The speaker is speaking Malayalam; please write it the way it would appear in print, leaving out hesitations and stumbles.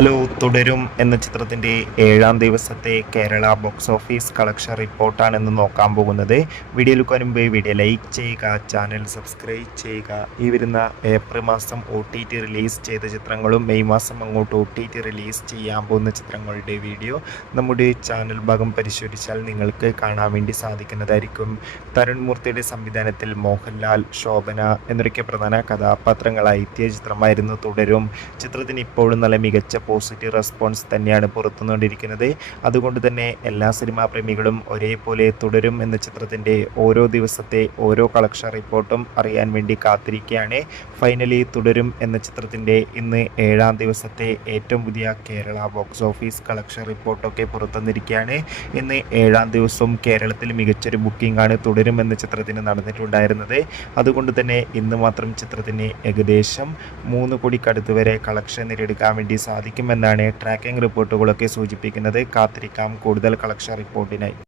ഹലോ, തുടരും എന്ന ചിത്രത്തിൻ്റെ 7ാം ദിവസത്തെ കേരള ബോക്സ് ഓഫീസ് കളക്ഷൻ റിപ്പോർട്ടാണ് ഇന്ന് നോക്കാൻ പോകുന്നത്. വീഡിയോയിലേക്ക് വരുമ്പോൾ വീഡിയോ ലൈക്ക് ചെയ്യുക, ചാനൽ സബ്സ്ക്രൈബ് ചെയ്യുക. ഈ വരുന്ന ഏപ്രിൽ മാസം OTT റിലീസ് ചെയ്ത ചിത്രങ്ങളും മെയ് മാസം അങ്ങോട്ട് OTT റിലീസ് ചെയ്യാൻ പോകുന്ന ചിത്രങ്ങളുടെ വീഡിയോ നമ്മുടെ ചാനൽ ഭാഗം പരിശോധിച്ചാൽ നിങ്ങൾക്ക് കാണാൻ വേണ്ടി സാധിക്കുന്നതായിരിക്കും. തരുൺ മൂർത്തിയുടെ സംവിധാനത്തിൽ മോഹൻലാൽ, ശോഭന എന്നൊക്കെ പ്രധാന കഥാപാത്രങ്ങളായി എത്തിയ ചിത്രമായിരുന്നു തുടരും. ചിത്രത്തിന് ഇപ്പോഴും നല്ല മികച്ച പോസിറ്റീവ് റെസ്പോൺസ് തന്നെയാണ് പുറത്തുകൊണ്ടിരിക്കുന്നത്. അതുകൊണ്ട് തന്നെ എല്ലാ സിനിമാ പ്രേമികളും ഒരേപോലെ തുടരും എന്ന ചിത്രത്തിൻ്റെ ഓരോ ദിവസത്തെ ഓരോ കളക്ഷൻ റിപ്പോർട്ടും അറിയാൻ വേണ്ടി കാത്തിരിക്കുകയാണ്. ഫൈനലി തുടരും എന്ന ചിത്രത്തിൻ്റെ ഇന്ന് 7ാം ദിവസത്തെ ഏറ്റവും പുതിയ കേരള ബോക്സ് ഓഫീസ് കളക്ഷൻ റിപ്പോർട്ടൊക്കെ പുറത്തുവന്നിരിക്കുകയാണ്. ഇന്ന് 7ാം ദിവസവും കേരളത്തിൽ മികച്ചൊരു ബുക്കിംഗ് ആണ് തുടരും എന്ന ചിത്രത്തിന് നടന്നിട്ടുണ്ടായിരുന്നത്. അതുകൊണ്ട് തന്നെ ഇന്ന് മാത്രം ചിത്രത്തിന് ഏകദേശം 3 കോടിക്കടുത്ത് വരെ കളക്ഷൻ നേടിയെടുക്കാൻ വേണ്ടി സാധിക്കുമെന്നാണ് ട്രാക്കിംഗ് റിപ്പോർട്ടുകളൊക്കെ സൂചിപ്പിക്കുന്നത്. കാത്തിരിക്കാം കൂടുതൽ കളക്ഷൻ റിപ്പോർട്ടിനായി.